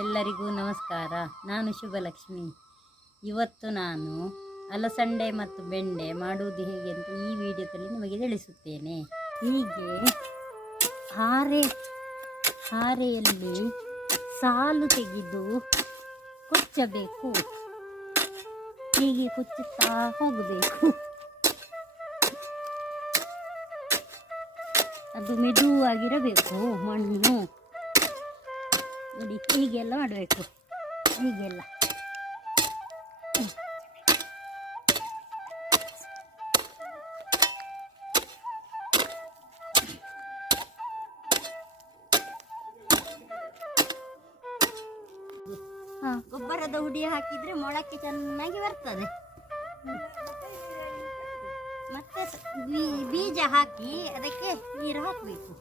ಎಲ್ಲರಿಗೂ ನಮಸ್ಕಾರ. ನಾನು ಶುಭಲಕ್ಷ್ಮಿ. ಇವತ್ತು ನಾನು ಅಲಸಂಡೆ ಮತ್ತು ಬೆಂಡೆ ಮಾಡುವುದು ಹೇಗೆ ಅಂತ ಈ ವಿಡಿಯೋದಲ್ಲಿ ನಿಮಗೆ ತಿಳಿಸುತ್ತೇನೆ. ಹೀಗೆ ಹಾರೆಯಲ್ಲಿ ಸಾಲು ತೆಗೆದು ಕೊಚ್ಚಬೇಕು. ಹೀಗೆ ಕೊಚ್ಚುತ್ತಾ ಹೋಗಬೇಕು. ಅದು ಮೆದುವಾಗಿರಬೇಕು. ಮಣ್ಣು ನೋಡಿ, ಹೀಗೆಲ್ಲ ಮಾಡಬೇಕು. ಹೀಗೆಲ್ಲ ಗೊಬ್ಬರದ ಹುಡಿ ಹಾಕಿದ್ರೆ ಮೊಳಕೆ ಚೆನ್ನಾಗಿ ಬರ್ತದೆ. ಮತ್ತೆ ಬೀಜ ಹಾಕಿ ಅದಕ್ಕೆ ನೀರು ಹಾಕಬೇಕು.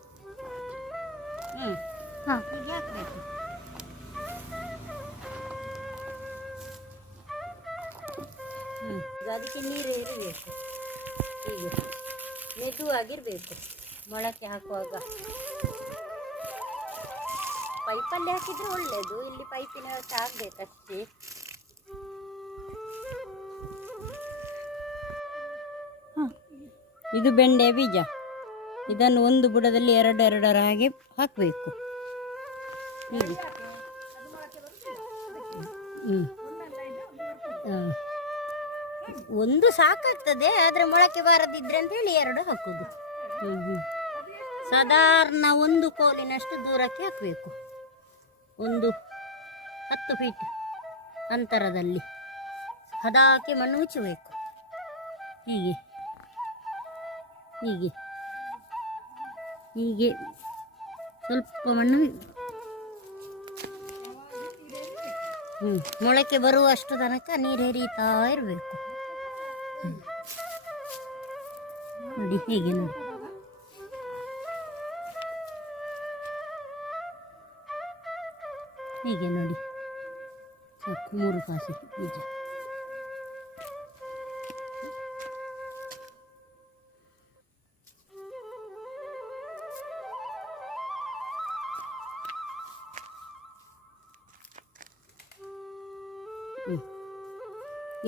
ಹೀಗೆ ಹಾಕಬೇಕು. ಅದಕ್ಕೆ ನೀರು ಇರಬೇಕು. ಹೀಗೆ ಮೆದುವಾಗಿರಬೇಕು. ಮೊಳಕೆ ಹಾಕುವಾಗ ಪೈಪಲ್ಲಿ ಹಾಕಿದ್ರೆ ಒಳ್ಳೆಯದು. ಇಲ್ಲಿ ಪೈಪಿನ ವ್ಯವಸ್ಥೆ ಆಗಬೇಕಷ್ಟೇ. ಇದು ಬೆಂಡೆ ಬೀಜ. ಇದನ್ನು ಒಂದು ಬುಡದಲ್ಲಿ ಎರಡರ ಹಾಗೆ ಹಾಕಬೇಕು. ಹೀಗೆ ಒಂದು ಸಾಕಾಗ್ತದೆ, ಆದರೆ ಮೊಳಕೆ ಬಾರದಿದ್ರೆ ಅಂತ ಹೇಳಿ ಎರಡು ಹಾಕೋದು. ಸಾಧಾರಣ ಒಂದು ಕೋಲಿನಷ್ಟು ದೂರಕ್ಕೆ ಹಾಕಬೇಕು. ಒಂದು 10 ಫೀಟ್ ಅಂತರದಲ್ಲಿ ಹದಾಕೆ ಮಣ್ಣು ಮುಚ್ಚಬೇಕು. ಹೀಗೆ ಹೀಗೆ ಹೀಗೆ ಸ್ವಲ್ಪ ಮಣ್ಣು ಮೊಳಕೆ ಬರುವಷ್ಟು ತನಕ ನೀರು ಹರಿತಾ ಇರಬೇಕು. ನೋಡಿ, ಹೀಗೆ ನೋಡಿ. ಹೀಗೆ ನೋಡಿ, ಸಾಕು. 3 ಕಾಸು ಬೀಜ.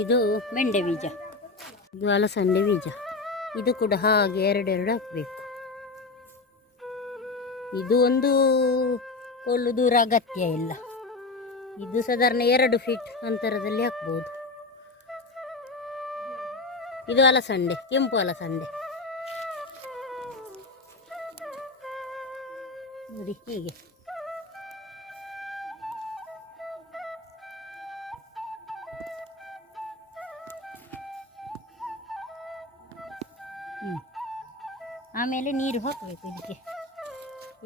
ಇದು ಬೆಂಡೆ ಬೀಜ, ಇದು ಅಲಸಂಡೆ ಬೀಜ. ಇದು ಕೂಡ ಹಾಗೆ ಎರಡೆರಡು ಹಾಕಬೇಕು. ಇದು ಒಂದು ಕೋಲು ದೂರ ಅಗತ್ಯ ಇಲ್ಲ. ಇದು ಸಾಧಾರಣ 2 ಫೀಟ್ ಅಂತರದಲ್ಲಿ ಹಾಕ್ಬೋದು. ಇದು ಅಲಸಂಡೆ, ಕೆಂಪು ಅಲಸಂಡೆ ನೋಡಿ. ಹೀಗೆ ಆಮೇಲೆ ನೀರು ಹಾಕಬೇಕು ಇದಕ್ಕೆ.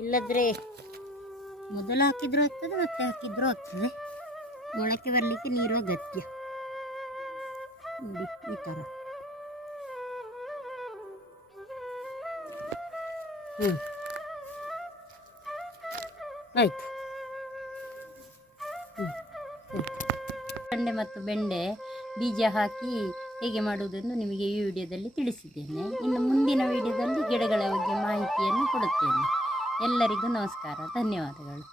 ಇಲ್ಲದ್ರೆ ಮೊದಲು ಹಾಕಿದ್ರೂ ಆಗ್ತದೆ, ಮತ್ತೆ ಹಾಕಿದ್ರೂ ಆಗ್ತದೆ. ಮೊಳಕೆ ಬರಲಿಕ್ಕೆ ನೀರು ಅಗತ್ಯ. ನೋಡಿ, ಈ ಥರ. ಆಯಿತು. ಬೆಂಡೆ ಮತ್ತು ಬೆಂಡೆ ಬೀಜ ಹಾಕಿ ಹೇಗೆ ಮಾಡುವುದೆಂದು ನಿಮಗೆ ಈ ವಿಡಿಯೋದಲ್ಲಿ ತಿಳಿಸಿದ್ದೇನೆ. ಇನ್ನು ಮುಂದಿನ ವಿಡಿಯೋದಲ್ಲಿ ಗಿಡಗಳ ಬಗ್ಗೆ ಮಾಹಿತಿಯನ್ನು ಕೊಡುತ್ತೇನೆ. ಎಲ್ಲರಿಗೂ ನಮಸ್ಕಾರ, ಧನ್ಯವಾದಗಳು.